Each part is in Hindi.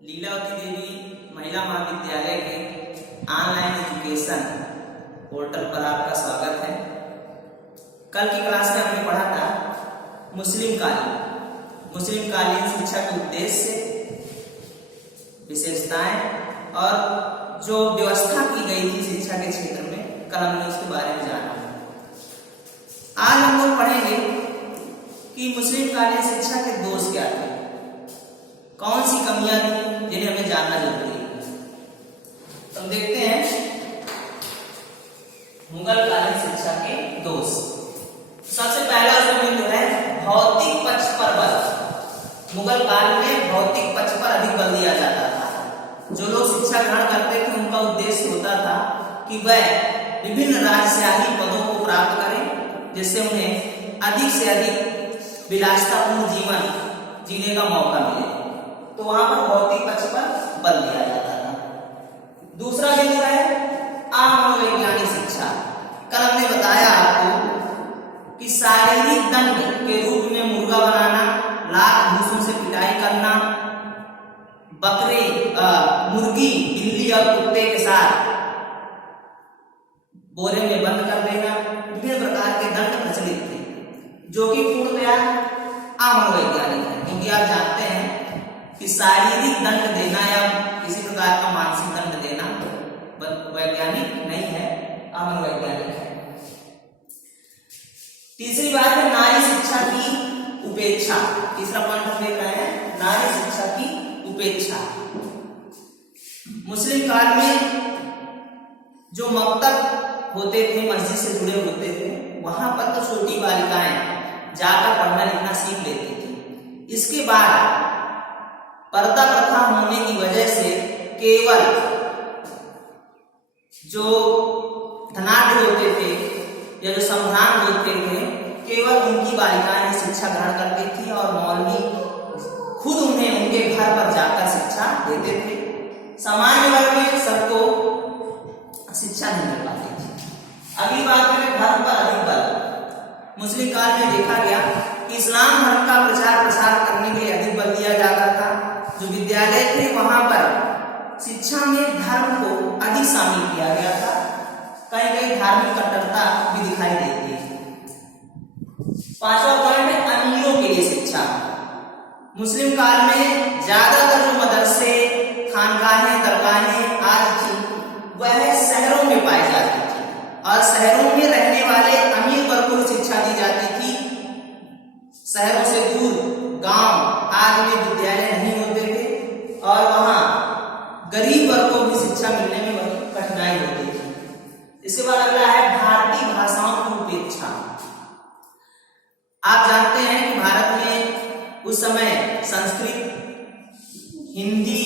लीलावती देवी महिला महाविद्यालय के ऑनलाइन एजुकेशन पोर्टल पर आपका स्वागत है। कल की क्लास में हमने पढ़ा था मुस्लिम कालीन शिक्षा के उद्देश्य, विशेषताएं और जो व्यवस्था की गई थी शिक्षा के क्षेत्र में, कल हमने उसके बारे में जाना। आज हम लोग पढ़ेंगे कि मुस्लिम कालीन शिक्षा के दोष क्या थे, कौन सी कमियां थी जिन्हें हमें जानना जरूरी है। तो देखते हैं मुगल कालीन शिक्षा के दोष। सबसे पहला उसमें जो है भौतिक पक्ष पर बल। मुगल काल में भौतिक पक्ष पर अधिक बल दिया जाता था। जो लोग शिक्षा ग्रहण करते थे उनका उद्देश्य होता था कि वह विभिन्न राजशाही पदों को प्राप्त करें, जिससे उन्हें अधिक से अधिक विलासितापूर्ण जीवन जीने का मौका मिले। तो वहां पर भौतिक पक्ष पर बल दिया जाता था। दूसरा बिंदु है आमनोवैज्ञानिक शिक्षा। कल हमने बताया आपको कि शारीरिक दंड के रूप में मुर्गा बनाना, लात घूंसों से पिटाई करना, बकरे मुर्गी बिल्ली और कुत्ते के साथ बोरे में बंद कर देना, विभिन्न प्रकार के दंड प्रचलित थे, जो कि पूर्णतया आमनोवैज्ञानिक है। क्योंकि आप जानते हैं कि शारीरिक दंड देना या किसी प्रकार का मानसिक दंड देना वैज्ञानिक नहीं है, अमनोवैज्ञानिक है। तीसरी बात है नारी शिक्षा की उपेक्षा। तीसरा पॉइंट हम देख रहे हैं नारी शिक्षा की उपेक्षा। मुस्लिम काल में जो मकतब होते थे, मस्जिद से जुड़े होते थे, वहां पर तो छोटी बालिकाएं जाकर पढ़ना लिखना सीख लेती थी। इसके बाद पर्दा प्रथा होने की वजह से केवल जो धनाढ़ होते थे या जो सम्भ्रांत होते थे, केवल उनकी बालिकाएं शिक्षा ग्रहण करती थी और मौलवी खुद उन्हें उनके घर पर जाकर शिक्षा देते थे। सामान्य वर्ग में सबको शिक्षा नहीं मिल पाती थी। अगली बात करें धर्म पर अधिक बल। मुस्लिम काल में देखा गया कि इस्लाम धर्म का प्रचार प्रसार करने के लिए अधिक बल दिया जाता था। जो विद्यालय थे वहां पर शिक्षा में धर्म को अधिक शामिल किया गया था। कहीं कहीं धार्मिक कट्टरता भी दिखाई देती है। पांचवा पॉइंट है अमीरों के लिए शिक्षा। मुस्लिम काल में ज्यादातर जो मदरसे, खानकाहें, दरगाहें आदि थी, वह शहरों में पाई जाती थी और शहरों में रहने वाले अमीर वर्ग को शिक्षा दी जाती थी। शहरों से दूर गांव आदि में विद्यालय नहीं होते थे और वहां गरीब वर्ग को भी शिक्षा मिलने में बड़ी कठिनाई होती थी। इसके बाद अगला है भारतीय भाषाओं की उपेक्षा। आप जानते हैं कि भारत में उस समय संस्कृत, हिंदी,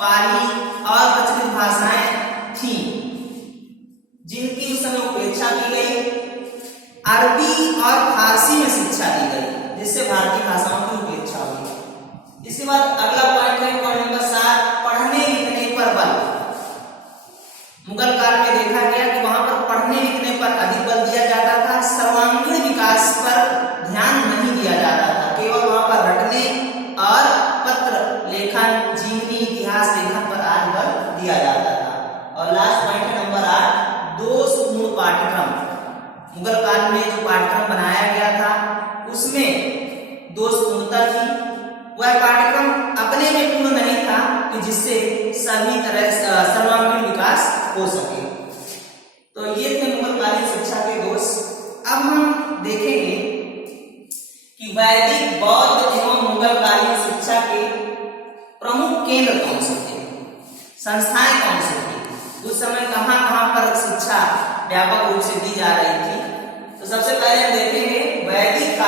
पाली और प्रचलित भाषाएं थी, जिनकी उस समय उपेक्षा की गई। अरबी और फारसी में शिक्षा दी गई, जिससे भारतीय भाषाओं की उपेक्षा हुई। इसके बाद अगला पॉइंट है पॉइंट नंबर 7, पढ़ने लिखने पर बल। मुगल काल में देखा गया कि वहां पर पढ़ने लिखने पर अधिक बल दिया जाता था। सर्वांगीण विकास पर ध्यान नहीं दिया जाता था। केवल वहां पर रटने और पत्र लेखन, जीवनी, इतिहास लेखन पर आज बल दिया जाता था। और लास्ट पॉइंट है नंबर 8, दोषपूर्ण पाठ्यक्रम। मुगल काल में जो पाठ्यक्रम बनाया गया था उसमें दोषपूर्णता थी। वह पाठ्यक्रम अपने में पूर्ण नहीं था कि जिससे सभी तरह सर्वांगीण विकास हो सके। तो ये थे मुगल कालीन शिक्षा के दोष। अब हम देखेंगे कि वैदिक, बौद्ध एवं मुगल कालीन शिक्षा के प्रमुख केंद्र कौन से थे, संस्थाएं कौन सी थी, उस समय कहां पर शिक्षा व्यापक रूप से दी जा रही थी। तो सबसे पहले हम देखेंगे वैदिक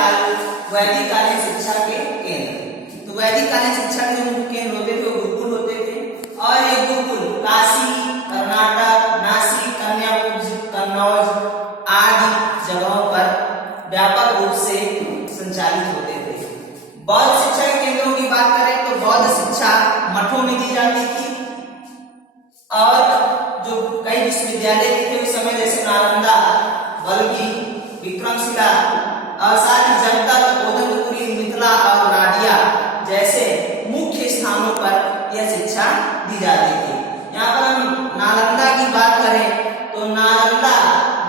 कालीन शिक्षा के केंद्र। तो वैदिक कालीन शिक्षा के जो मुख्य केंद्र होते थे वो गुरुकुल होते थे और ये गुरुकुल काशी, कर्नाटक, नासिक, कन्याकुब्ज, कन्नौज आदि जगहों पर व्यापक रूप से संचालित होते थे। बौद्ध शिक्षा के केंद्रों की बात करें तो बौद्ध शिक्षा मठों में दी जाती थी और जो कई विश्वविद्यालय थे उस समय, जैसे नालंदा, बल्गी, विक्रमशिला और साथ ही जनता, कोदंडपुरी, मिथिला और नादिया जैसे मुख्य स्थानों पर यह शिक्षा दी जाती थी। यहाँ पर हम नालंदा की बात करें तो नालंदा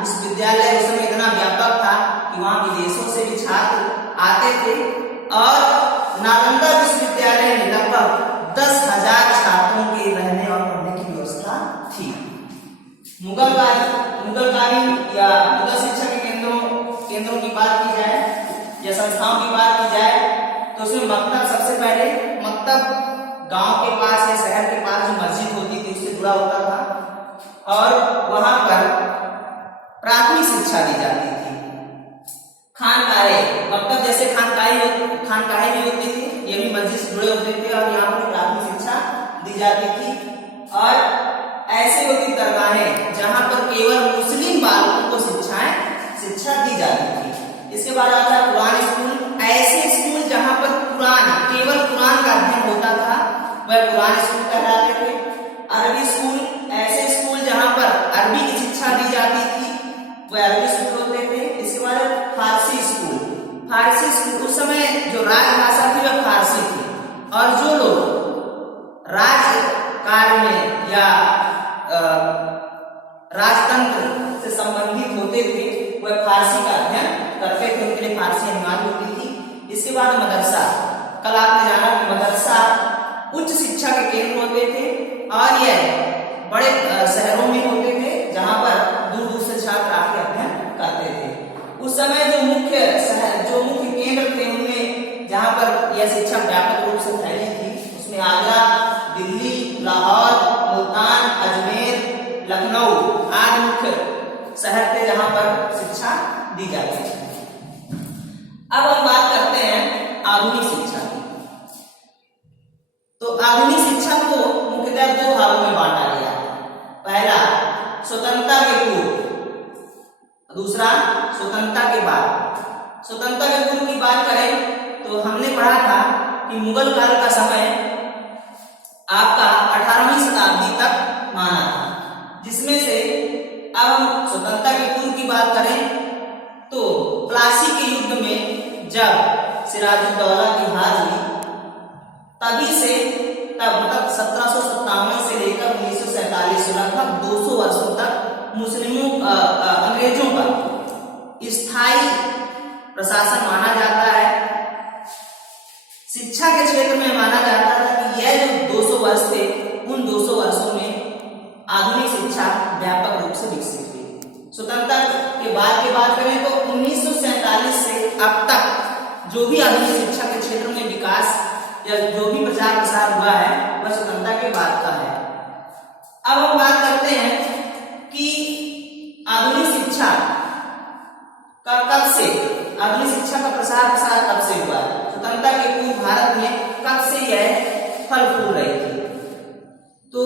विश्वविद्यालय उस समय इतना व्यापक था कि वहां विदेशों से भी छात्र आते थे और नालंदा विश्वविद्यालय में लगभग 10,000 छात्रों के रहने और पढ़ने की व्यवस्था थी। मुगलकालीन या मुगल शिक्षा के केंद्रों की बात की जाए या संस्थाओं की बात की जाए तो उसमें मकतब सबसे पहले मकतब गांव के पास या शहर के पास जो मस्जिद होती थी उससे जुड़ा होता था और वहां पर प्राथमिक शिक्षा दी जाती थी। खानकाहें, मकतब जैसे खानकाहें भी होती थी, ये भी मस्जिद से जुड़े होते थे और यहाँ पर प्राथमिक शिक्षा दी जाती थी। और ऐसे होती दरगाहें जहां पर केवल मुस्लिम बालकों को शिक्षा दी जाती थी। इसके बाद आता है कुरान स्कूल, ऐसे स्कूल जहां पर केवल कुरान का अध्ययन होता था वह कुरान स्कूल कहलाते थे। अरबी स्कूल, ऐसे स्कूल जहां पर अरबी की शिक्षा दी जाती थी वह अरबी स्कूल होते थे। इसके बाद फारसी स्कूल, उस समय जो राजभाषा थी वह फारसी थी और जो लोग राज्य कार्य में या राजतंत्र से संबंधित होते थे वह फारसी का अध्ययन करते थे, उनके लिए फारसी अनिवार्य होती थी। इसके बाद मदरसा, कल आपने जाना कि मदरसा उच्च शिक्षा के केंद्र होते थे और यह बड़े शहरों में होते थे जहां पर दूर दूर से छात्र आके अध्ययन करते थे। उस समय जो मुख्य केंद्र थे उनमें जहां पर यह शिक्षा व्यापक रूप से फैली थी उसमें आगरा, दिल्ली, लाहौर, मुल्तान, अजमेर, लखनऊ आदि मुख्य शहर थे जहां पर शिक्षा दी जाती थी। अब हम बात करते हैं आधुनिक शिक्षा की। तो आधुनिक शिक्षा को मुख्यतः दो भागों में बांटा गया। पहला स्वतंत्रता के पूर्व, दूसरा स्वतंत्रता के बाद। स्वतंत्रता के पूर्व की बात करें तो हमने पढ़ा था कि मुगल काल का समय आपका 18वीं शताब्दी तक माना था, जिसमें से अब हम स्वतंत्रता के पूर्व की बात करें तो प्लासी के युद्ध में जब सिराजुद्दौला की हार हुई तभी से तब मतलब 1757 से लेकर 1947 लगभग 200 वर्षों तक अंग्रेजों का स्थायी प्रशासन माना जाता है। शिक्षा के क्षेत्र में माना जाता था कि यह जो 200 वर्ष थे उन 200 वर्षों में आधुनिक शिक्षा व्यापक रूप से विकसित हुई। स्वतंत्रता के बाद की बात करें तो 1947 से अब तक जो भी आधुनिक शिक्षा के क्षेत्र में विकास या जो भी प्रचार प्रसार हुआ है वह स्वतंत्रता के बाद का है। अब हम बात करते हैं कि आधुनिक शिक्षा का आधुनिक शिक्षा का प्रसार कब से हुआ है। स्वतंत्रता के पूर्व भारत में कब से यह फल फूल रही थी। तो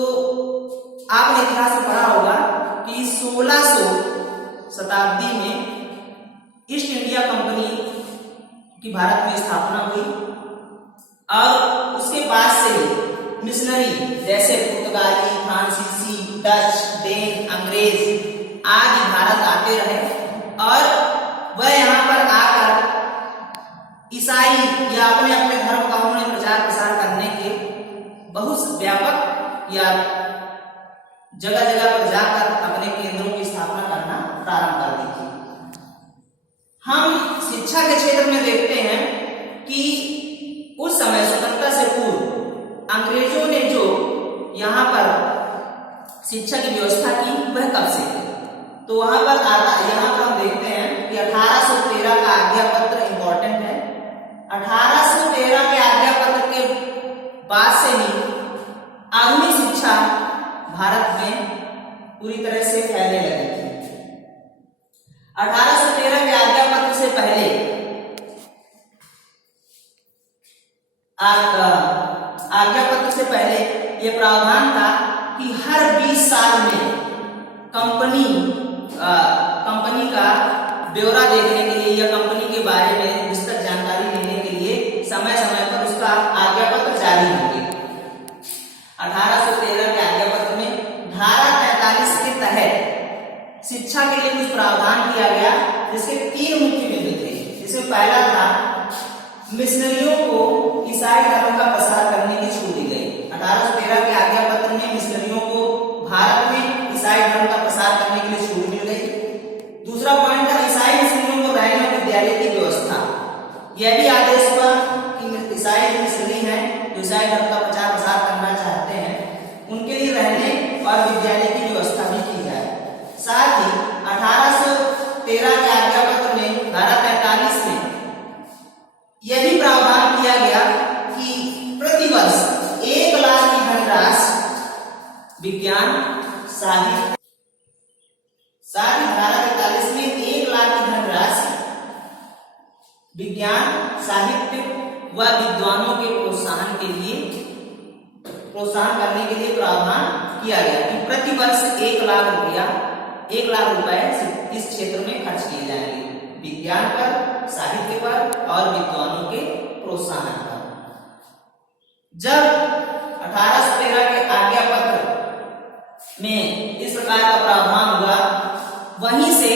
आपने इतिहास में पढ़ा होगा कि 1600 शताब्दी में ईस्ट इंडिया कंपनी की भारत में स्थापना हुई और उसके बाद से मिशनरी जैसे पुर्तगाली, फ्रांसीसी, डच, डेन, अंग्रेज आदि भारत आते रहे और वह यहाँ पर आकर ईसाई या अपने अपने धर्म का उन्होंने प्रचार प्रसार करने के बहुत व्यापक या जगह जगह पर जाकर अपने केंद्रों की स्थापना करना प्रारंभ कर दी थी। हम शिक्षा के क्षेत्र में देखते हैं कि उस समय स्वतंत्रता से पूर्व अंग्रेजों ने जो यहाँ पर शिक्षा की व्यवस्था की वह कब से थी। तो वहां पर यहाँ पर हम देखते हैं कि 1813 का आज्ञा पत्र इंपॉर्टेंट है। 1813 के आज्ञा पत्र के बाद से ही आधुनिक शिक्षा भारत में पूरी तरह से फैलने लगी थी। 1813 के आज्ञा पत्र से पहले आज्ञा पत्र से पहले यह प्रावधान था कि हर 20 साल में कंपनी का ब्यौरा देखने के लिए या कंपनी के बारे में विस्तृत जानकारी लेने के लिए समय समय पर उसका आज्ञा पत्र जारी होंगे। 1813 के आज्ञा पत्र में धारा 43 के तहत शिक्षा के लिए कुछ प्रावधान किया गया जिसके 3 मुख्य बिंदु थे। इसमें पहला था मिशनरियों को ईसाई धर्म का प्रसार करने की छूट दी गई। 1813 प्रचार प्रसार करना चाहते हैं उनके लिए रहने और विद्यालय की व्यवस्था भी की जाए। साथ ही 1813 के आज्ञा पत्र में धारा 43 में यह भी प्रावधान किया गया कि प्रतिवर्ष 1 लाख की धनराशि विज्ञान साहित्य, साथ ही धारा 43 में 1 लाख की धनराशि विज्ञान साहित्य व विद्वानों के प्रोत्साहन करने के लिए प्रावधान किया गया कि प्रति वर्ष 1 लाख रुपए इस क्षेत्र में खर्च किए जाएंगे, विज्ञान पर, साहित्य पर और विद्वानों के प्रोत्साहन पर। जब 1813 के आज्ञा पत्र में इस प्रकार का प्रावधान हुआ, वहीं से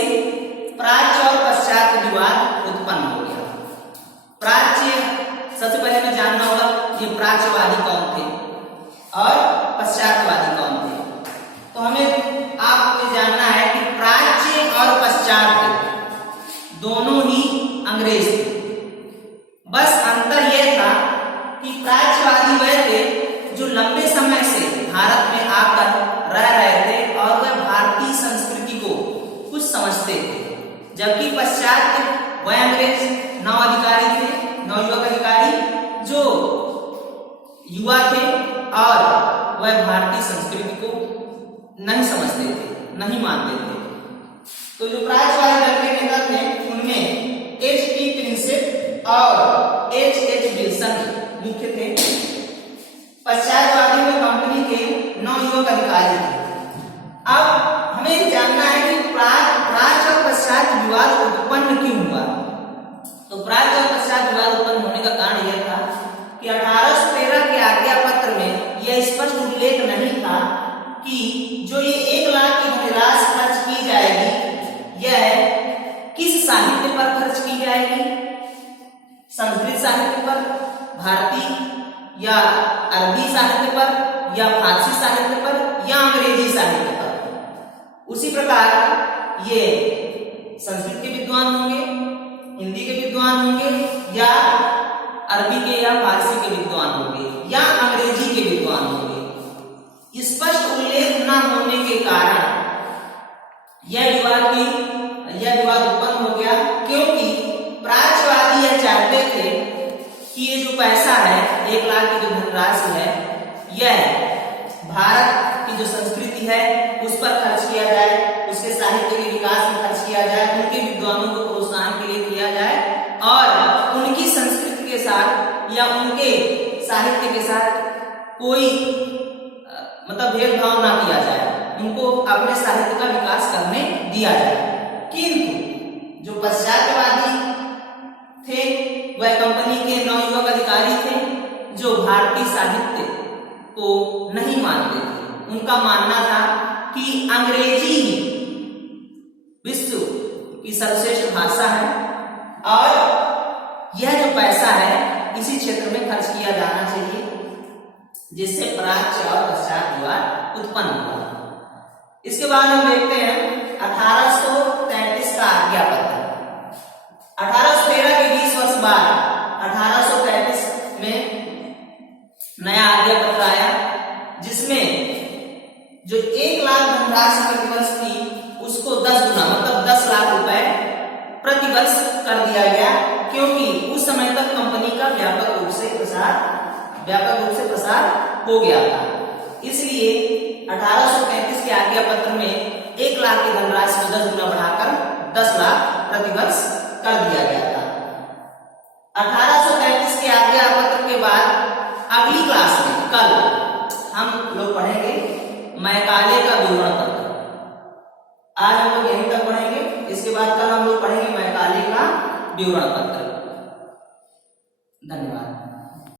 प्राच्य और पश्चात विवाद उत्पन्न हो गया। प्राच्य, सबसे पहले हमें जानना होगा ये प्राच्यवादी कौन थे और पश्चातवादी कौन थे। तो हमें आपको जानना है कि प्राच्य और पश्चात दोनों ही अंग्रेज थे। बस अंतर यह था कि प्राच्यवादी वह थे जो लंबे समय से भारत में आकर रह रहे थे और वह भारतीय संस्कृति को कुछ समझते थे, जबकि पश्चात्य वह अंग्रेज नवाधिकारी थे, नवयुवक अधिकारी जो युवा थे और वह भारतीय संस्कृति को नहीं समझते थे, नहीं मानते थे। तो जो प्राच्यवादी दल के नेता थे उनमें H.T. प्रिंसेप और H.H. विल्सन मुख्य थे। पश्चातवादी में कंपनी के नवयुवक अधिकारी थे। अब हमें जानना है कि प्राच्य और पश्चात विवाद उत्पन्न क्यों हुआ। तो प्राच्य और पश्चात विवाद उत्पन्न होने का कारण यह था कि 1813 के आज्ञा पत्र में यह स्पष्ट उल्लेख नहीं था कि जो ये 1 लाख की धनराशि खर्च की जाएगी यह किस साहित्य पर खर्च की जाएगी, संस्कृत साहित्य पर, भारतीय या अरबी साहित्य पर या फारसी साहित्य पर या अंग्रेजी साहित्य पर। उसी प्रकार ये संस्कृत के विद्वान होंगे, हिंदी के विद्वान होंगे या अरबी के या फारसी के विद्वान होंगे या अंग्रेजी के विद्वान होंगे। स्पष्ट उल्लेख न होने के कारण यह विवाद उत्पन्न हो गया, क्योंकि प्राच्यवादी यह चाहते थे कि ये जो पैसा है 1 लाख की जो धनराशि है यह भारत की जो संस्कृति है उस पर खर्च किया जाए, उसके साहित्य के विकास में खर्च किया जाए, उनके विद्वानों को प्रोत्साहन के लिए किया जाए और उनकी संस्कृति के साथ या उनके साहित्य के साथ कोई मतलब भेदभाव ना किया जाए, उनको अपने साहित्य का विकास करने दिया जाए। किंतु जो पश्चातवादी थे वह कंपनी के नवयुवक अधिकारी थे जो भारतीय साहित्य को नहीं मानते थे। उनका मानना था कि अंग्रेजी ही विश्व की सर्वश्रेष्ठ भाषा है और यह जो पैसा है इसी क्षेत्र में खर्च किया जाना चाहिए, जिससे प्राच्य और पश्चात विवाद उत्पन्न हुआ। इसके बाद हम देखते हैं 1833 का आज्ञा पत्र। 1813 के 20 वर्ष बाद 1833 में नया आज्ञा पत्र आया, जिसमें जो 1 लाख धनराशि प्रतिवर्ष थी उसको 10 गुना मतलब 10 लाख रुपए प्रतिवर्ष कर दिया गया, क्योंकि उस समय तक कंपनी का व्यापक रूप से प्रसार हो गया था। इसलिए 1833 के आज्ञा पत्र में 1 लाख की धनराशि को 10 गुना बढ़ाकर 10 लाख प्रतिवर्ष कर दिया गया था। 1833 के आज्ञा पत्र के बाद अगली क्लास में कल हम लोग पढ़ेंगे मैकाले का विवरण पत्र। आज हम लोग यहीं तक पढ़ेंगे, इसके बाद कल हम लोग पढ़ेंगे मैकाले का विवरण पत्र।